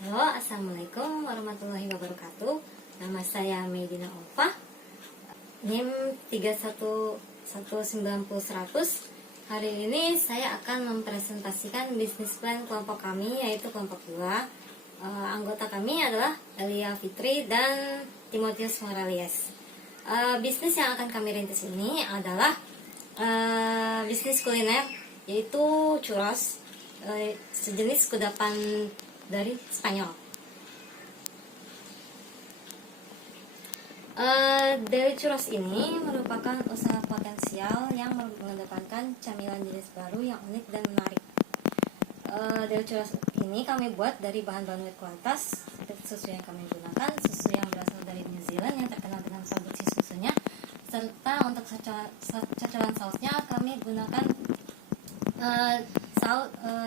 Halo, assalamualaikum warahmatullahi wabarakatuh. Nama saya Medina Ulfa, NIM 31190100. Hari ini saya akan mempresentasikan bisnis plan kelompok kami, yaitu kelompok 2. Anggota kami adalah Elia Fitri dan Timotius Morales. Bisnis yang akan kami rintis ini adalah bisnis kuliner, yaitu churros, sejenis kudapan dari Spanyol. Dari churros ini merupakan usaha potensial yang mengedepankan camilan jenis baru yang unik dan menarik. Dari churros ini kami buat dari bahan-bahan berkualitas seperti susu yang kami gunakan, susu yang berasal dari New Zealand yang terkenal dengan produksi susunya, serta untuk cocolan sausnya kami gunakan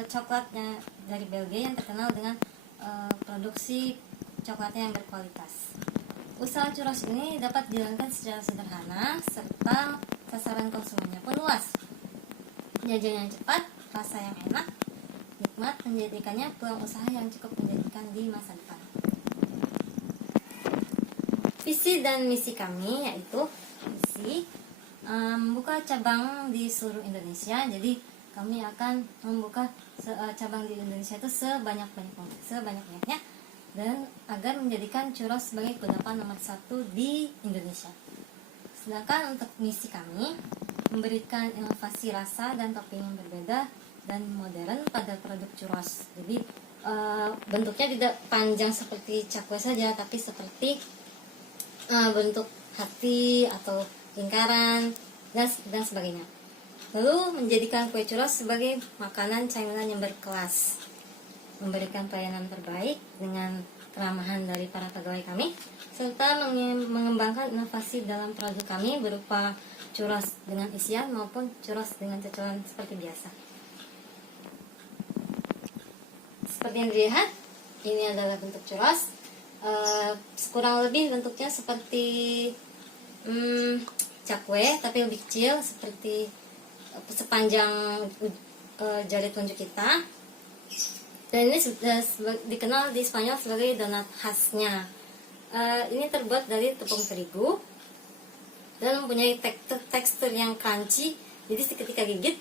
coklatnya dari Belgia yang terkenal dengan produksi coklatnya yang berkualitas. Usaha churros ini dapat dijalankan secara sederhana serta sasaran konsumennya pun luas. Jajan yang cepat, rasa yang enak, nikmat menjadikannya peluang usaha yang cukup menjanjikan di masa depan. Visi dan misi kami yaitu membuka cabang di seluruh Indonesia. Jadi kami akan membuka cabang di Indonesia itu sebanyak-banyaknya dan agar menjadikan churros sebagai kudapan nomor 1 di Indonesia. Sedangkan untuk misi kami memberikan inovasi rasa dan topping yang berbeda dan modern pada produk churros. Jadi bentuknya tidak panjang seperti cakwe saja, tapi seperti bentuk hati atau lingkaran dan sebagainya. Lalu menjadikan kue churros sebagai makanan camilan yang berkelas, memberikan pelayanan terbaik dengan keramahan dari para pegawai kami, serta mengembangkan inovasi dalam produk kami berupa churros dengan isian maupun churros dengan cocolan seperti biasa. Seperti yang dilihat, ini adalah bentuk churros. Kurang lebih bentuknya seperti cakwe, tapi lebih kecil, seperti sepanjang jari telunjuk kita. Dan ini sudah dikenal di Spanyol sebagai donat khasnya. Ini terbuat dari tepung terigu dan mempunyai tekstur yang crunchy. Jadi ketika gigit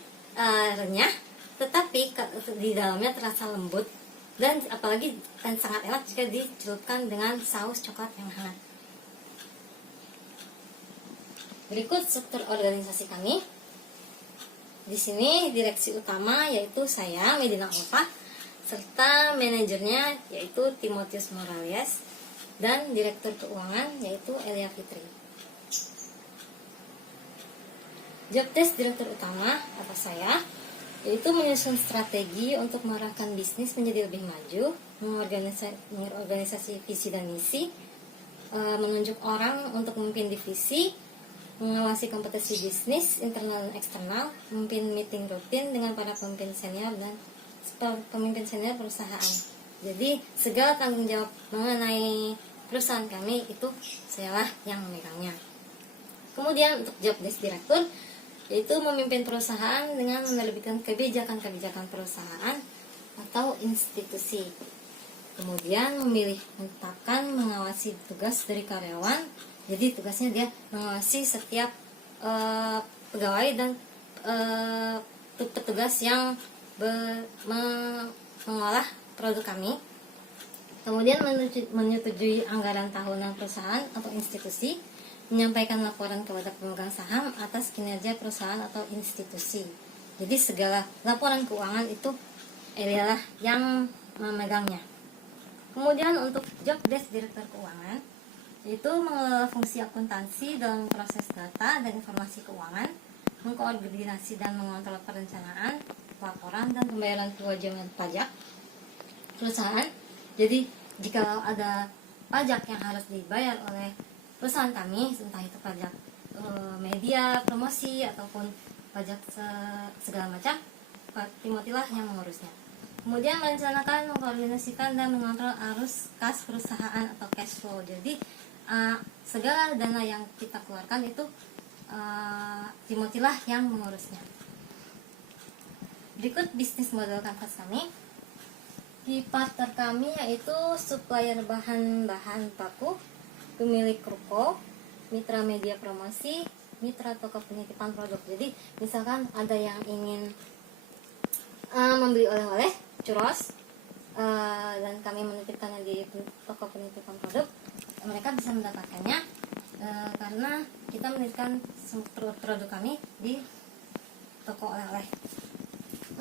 renyah, tetapi di dalamnya terasa lembut dan apalagi sangat enak jika dicelupkan dengan saus coklat yang hangat. Berikut struktur organisasi kami. Di sini direksi utama yaitu saya, Medina Ulfa, serta manajernya yaitu Timotius Morales, dan direktur keuangan yaitu Elia Fitri. Job desk direktur utama atau saya yaitu menyusun strategi untuk mengarahkan bisnis menjadi lebih maju, mengorganisasi visi dan misi, menunjuk orang untuk memimpin divisi, mengawasi kompetisi bisnis internal dan eksternal, memimpin meeting rutin dengan para pemimpin senior dan pemimpin senior perusahaan. Jadi segala tanggung jawab mengenai perusahaan kami itu sayalah yang memegangnya. Kemudian untuk job desk direktur yaitu memimpin perusahaan dengan menerbitkan kebijakan-kebijakan perusahaan atau institusi. Kemudian memilih, menetapkan, mengawasi tugas dari karyawan. Jadi tugasnya dia mengawasi setiap pegawai dan petugas yang mengolah produk kami. Kemudian menyetujui anggaran tahunan perusahaan atau institusi, menyampaikan laporan kepada pemegang saham atas kinerja perusahaan atau institusi. Jadi segala laporan keuangan itu Elialah yang memegangnya. Kemudian untuk job desk direktur keuangan yaitu mengelola fungsi akuntansi dalam proses data dan informasi keuangan, mengkoordinasi dan mengontrol perencanaan, laporan dan pembayaran kewajiban pajak perusahaan. Jadi jika ada pajak yang harus dibayar oleh perusahaan kami, entah itu pajak media, promosi ataupun pajak segala macam, Pak Timotilah yang mengurusnya. Kemudian merencanakan, mengkoordinasikan dan mengontrol arus kas perusahaan atau cash flow. Jadi segala dana yang kita keluarkan itu Timotilah yang mengurusnya. Berikut bisnis model kanvas kami. Key partner kami yaitu supplier bahan-bahan baku, pemilik ruko, mitra media promosi, mitra toko penitipan produk. Jadi misalkan ada yang ingin membeli oleh-oleh churros, dan kami menitipkannya di toko penitipan produk, mereka bisa mendapatkannya karena kita menitipkan produk kami di toko oleh-oleh.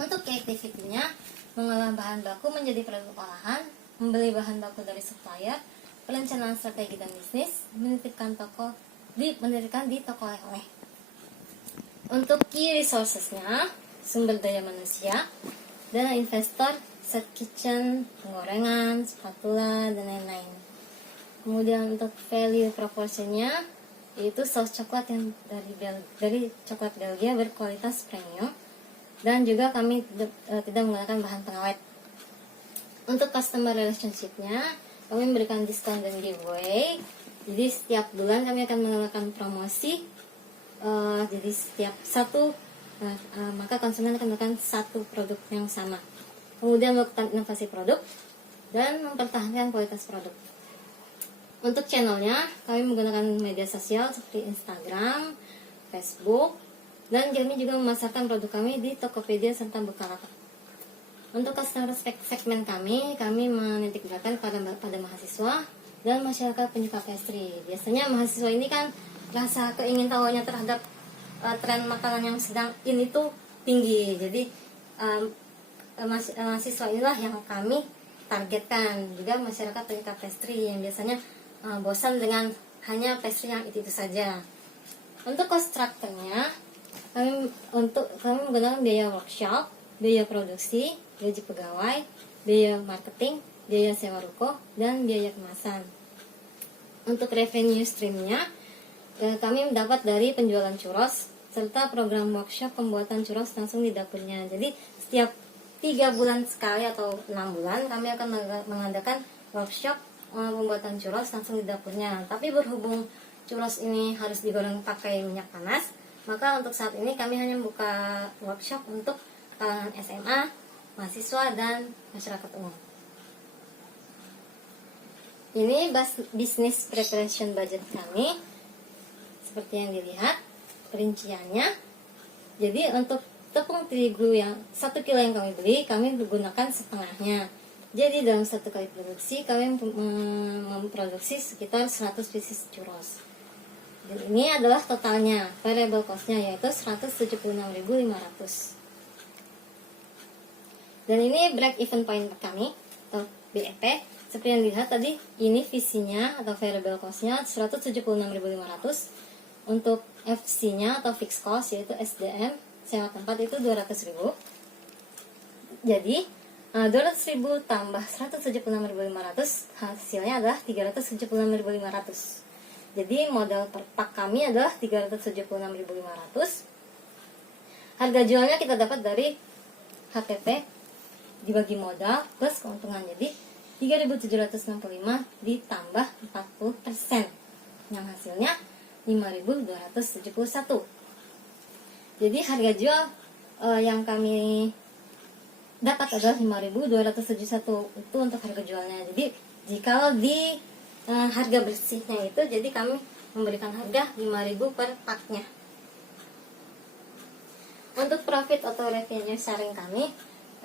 Untuk activity-nya, mengolah bahan baku menjadi produk olahan, membeli bahan baku dari supplier, perencanaan strategi dan bisnis, menitipkan di toko oleh-oleh. Untuk key resources-nya, sumber daya manusia, dana investor, set kitchen, penggorengan, spatula, dan lain-lain. Kemudian untuk value proportionnya, yaitu saus coklat yang dari coklat Belgia berkualitas premium, dan juga kami tidak menggunakan bahan pengawet. Untuk customer relationship-nya, kami memberikan diskon dan giveaway. Jadi setiap bulan kami akan mengadakan promosi. Jadi setiap satu maka konsumen akan mendapatkan satu produk yang sama. Kemudian melakukan inovasi produk dan mempertahankan kualitas produk. Untuk channelnya, kami menggunakan media sosial seperti Instagram, Facebook, dan kami juga memasarkan produk kami di Tokopedia serta Bukalapak. Untuk customer segmen kami menitik beratkan pada mahasiswa dan masyarakat penyuka pastry. Biasanya mahasiswa ini kan rasa keingintahuannya terhadap tren makanan yang sedang in itu tinggi. Jadi mahasiswa inilah yang kami targetkan. Juga masyarakat penyuka pastry yang biasanya bosan dengan hanya pastry yang itu saja. Untuk cost structure-nya, kami menggunakan biaya workshop, biaya produksi, gaji pegawai, biaya marketing, biaya sewa ruko, dan biaya kemasan. Untuk revenue stream-nya, kami mendapat dari penjualan churros serta program workshop pembuatan churros langsung di dapurnya. Jadi setiap 3 bulan sekali atau 6 bulan kami akan mengadakan workshop pembuatan churros langsung di dapurnya. Tapi berhubung churros ini harus digoreng pakai minyak panas, maka untuk saat ini kami hanya buka workshop untuk kalangan SMA, mahasiswa, dan masyarakat umum. Ini business preparation budget kami seperti yang dilihat perinciannya. Jadi untuk tepung terigu yang 1 kilo yang kami beli, kami menggunakan setengahnya. Jadi dalam satu kali produksi kami memproduksi sekitar 100 pieces churros. Dan ini adalah totalnya, variable cost-nya yaitu 176.500. Dan ini break even point kami atau BEP. Seperti yang dilihat tadi, ini visinya atau variable cost-nya 176.500. Untuk FC-nya atau fixed cost yaitu SDM, sewa tempat itu 200.000. Jadi 200.000 tambah 176.500 hasilnya adalah 376.500. Jadi modal per pak kami adalah 376.500. Harga jualnya kita dapat dari HPP dibagi modal plus keuntungan. Jadi 3.765 ditambah 40%, yang hasilnya 5.271. Jadi harga jual yang kami dapat adalah 5.271 itu untuk harga jualnya. Jadi jikalau di harga bersihnya itu, jadi kami memberikan harga 5.000 per paknya. Untuk profit atau revenue sharing kami,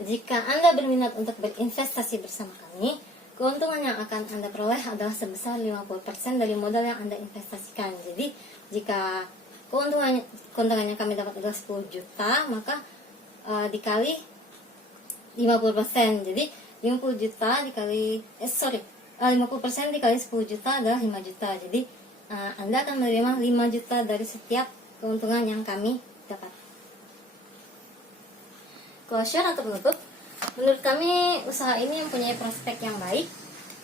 jika Anda berminat untuk berinvestasi bersama kami, keuntungan yang akan Anda peroleh adalah sebesar 50% dari modal yang Anda investasikan. Jadi jika keuntungannya kami dapat adalah 10 juta, maka dikali 50%. Jadi 50 juta dikali 50% dikali 10 juta adalah 5 juta. Jadi Anda akan menerima 5 juta dari setiap keuntungan yang kami dapat. Closure atau penutup, menurut kami usaha ini mempunyai prospek yang baik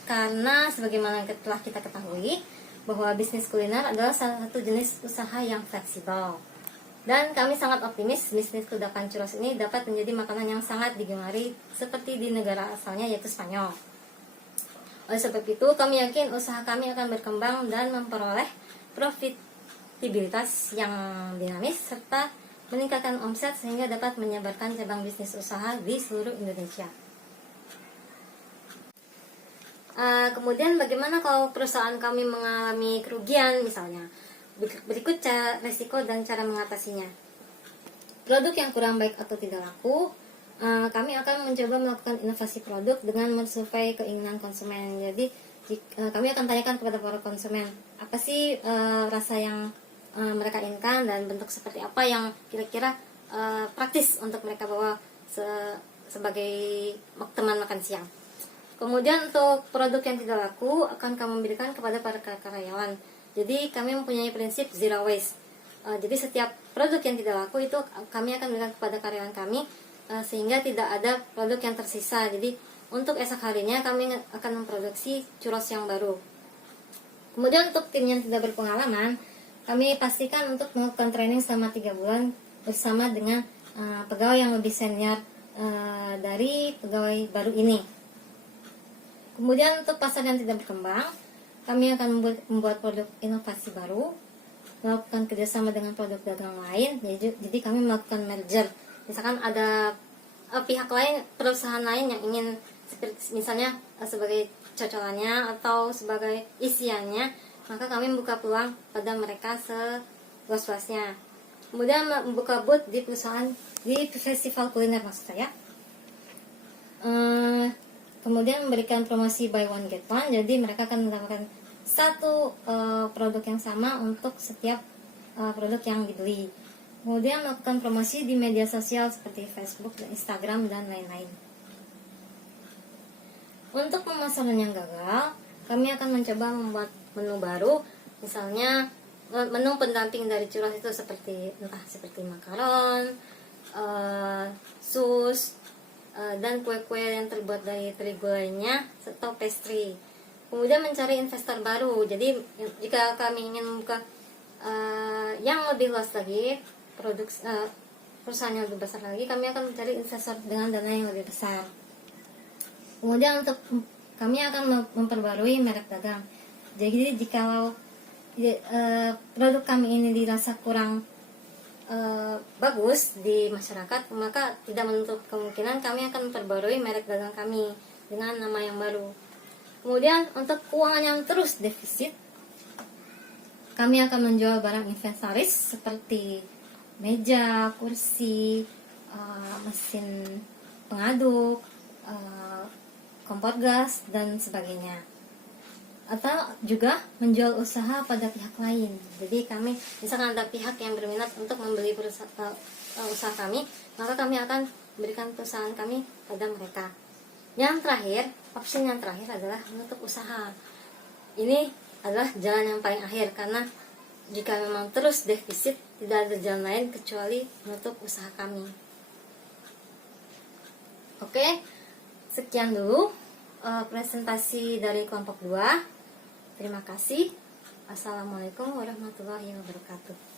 karena sebagaimana telah kita ketahui bahwa bisnis kuliner adalah salah satu jenis usaha yang fleksibel. Dan kami sangat optimis bisnis kudapan churros ini dapat menjadi makanan yang sangat digemari seperti di negara asalnya yaitu Spanyol. Oleh sebab itu, kami yakin usaha kami akan berkembang dan memperoleh profitabilitas yang dinamis serta meningkatkan omset sehingga dapat menyebarkan cabang bisnis usaha di seluruh Indonesia. Kemudian bagaimana kalau perusahaan kami mengalami kerugian misalnya? Berikut resiko dan cara mengatasinya. Produk yang kurang baik atau tidak laku, kami akan mencoba melakukan inovasi produk dengan mensurvei keinginan konsumen. Jadi kami akan tanyakan kepada para konsumen, apa sih rasa yang mereka inginkan dan bentuk seperti apa yang kira-kira praktis untuk mereka bawa sebagai teman makan siang. Kemudian untuk produk yang tidak laku akan kami berikan kepada para karyawan. Jadi kami mempunyai prinsip zero waste. Jadi setiap produk yang tidak laku itu kami akan berikan kepada karyawan kami, sehingga tidak ada produk yang tersisa. Jadi untuk esok harinya kami akan memproduksi churros yang baru. Kemudian untuk tim yang tidak berpengalaman, kami pastikan untuk melakukan training selama 3 bulan bersama dengan pegawai yang lebih senior dari pegawai baru ini. Kemudian untuk pasar yang tidak berkembang, kami akan membuat produk inovasi baru, melakukan kerjasama dengan produk dagang lain. Jadi kami melakukan merger. Misalkan ada pihak lain, perusahaan lain yang ingin misalnya sebagai cocolannya atau sebagai isiannya, maka kami membuka peluang pada mereka seluas-luasnya. Kemudian membuka booth di perusahaan, di festival kuliner maksud saya. Kemudian memberikan promosi buy one get one, jadi mereka akan mendapatkan satu produk yang sama untuk setiap produk yang dibeli. Kemudian melakukan promosi di media sosial seperti Facebook, Instagram, dan lain-lain. Untuk pemasaran yang gagal, kami akan mencoba membuat menu baru, misalnya menu pendamping dari churros itu seperti makaron, sus, dan kue-kue yang terbuat dari terigu lainnya, atau pastry. Kemudian mencari investor baru. Jadi jika kami ingin membuka yang lebih luas lagi, perusahaan yang lebih besar lagi, kami akan mencari investor dengan dana yang lebih besar. Kemudian untuk kami akan memperbarui merek dagang. Jadi jikalau produk kami ini dirasa kurang bagus di masyarakat, maka tidak menutup kemungkinan kami akan memperbarui merek dagang kami dengan nama yang baru. Kemudian untuk keuangan yang terus defisit, kami akan menjual barang inventaris seperti meja, kursi, mesin pengaduk, kompor gas, dan sebagainya. Atau juga menjual usaha pada pihak lain. Jadi kami, misalkan ada pihak yang berminat untuk membeli usaha kami, maka kami akan berikan perusahaan kami pada mereka. Yang terakhir, opsi yang terakhir adalah menutup usaha. Ini adalah jalan yang paling akhir, karena jika memang terus defisit, tidak ada jalan lain kecuali menutup usaha kami. Oke, sekian dulu presentasi dari kelompok 2. Terima kasih. Assalamualaikum warahmatullahi wabarakatuh.